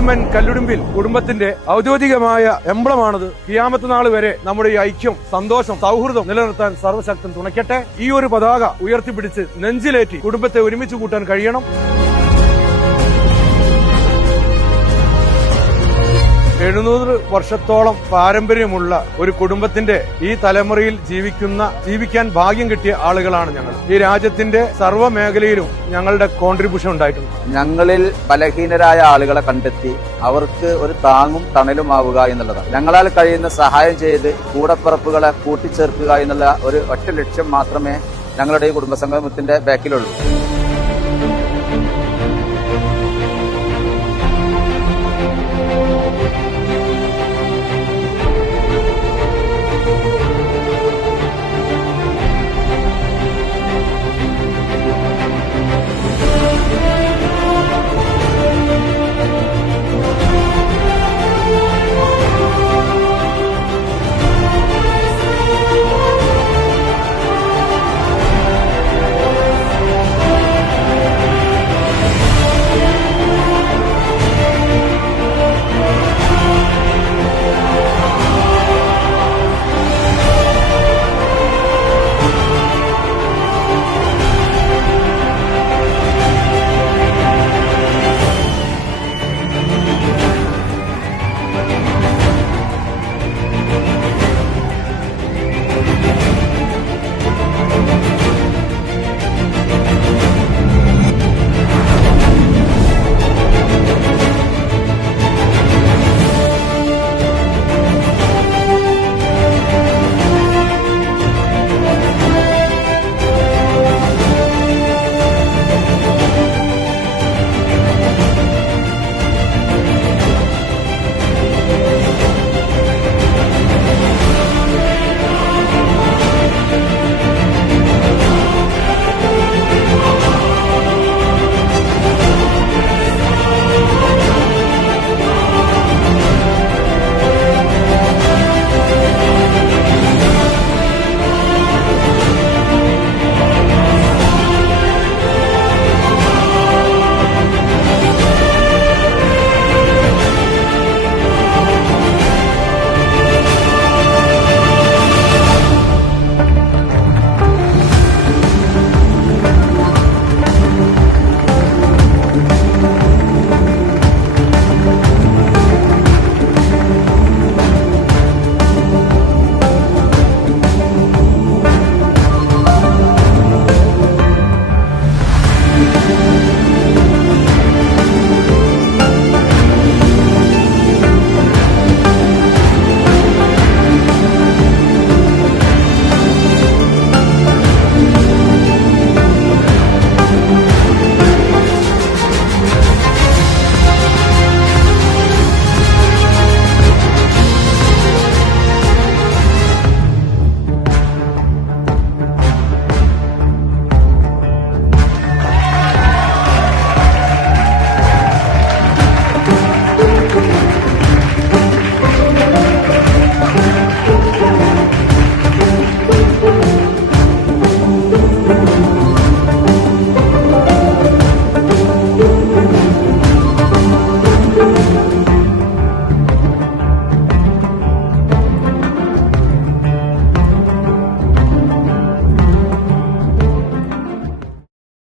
കല്ലുടുമ്പൻ കല്ലുടുമ്പിൽ കുടുംബത്തിന്റെ ഔദ്യോഗികമായ എംബ്ലമാണത്. കിയാമത്ത് നാൾ വരെ നമ്മുടെ ഈ ഐക്യം സന്തോഷം സൗഹൃദം നിലനിർത്താൻ സർവശക്തം തുണയ്ക്കട്ടെ. ഈ ഒരു പതാക ഉയർത്തിപ്പിടിച്ച് നെഞ്ചിലേറ്റി കുടുംബത്തെ ഒരുമിച്ച് കൂട്ടാൻ കഴിയണം. എഴുന്നൂറ് വർഷത്തോളം പാരമ്പര്യമുള്ള ഒരു കുടുംബത്തിന്റെ ഈ തലമുറയിൽ ജീവിക്കുന്ന ജീവിക്കാൻ ഭാഗ്യം കിട്ടിയ ആളുകളാണ് ഞങ്ങൾ. ഈ രാജ്യത്തിന്റെ സർവ മേഖലയിലും ഞങ്ങളുടെ കോൺട്രിബ്യൂഷൻ ഉണ്ടായിട്ടുണ്ട്. ഞങ്ങളിൽ ബലഹീനരായ ആളുകളെ കണ്ടെത്തി അവർക്ക് ഒരു താങ്ങും തണലുമാവുക എന്നുള്ളതാണ്. ഞങ്ങളാൽ കഴിയുന്ന സഹായം ചെയ്ത് കൂടപ്പിറപ്പുകളെ കൂട്ടിച്ചേർക്കുക എന്നുള്ള ഒരു ഒറ്റ ലക്ഷ്യം മാത്രമേ ഞങ്ങളുടെ ഈ കുടുംബസംഗമത്തിന്റെ ബാക്കിലുള്ളൂ.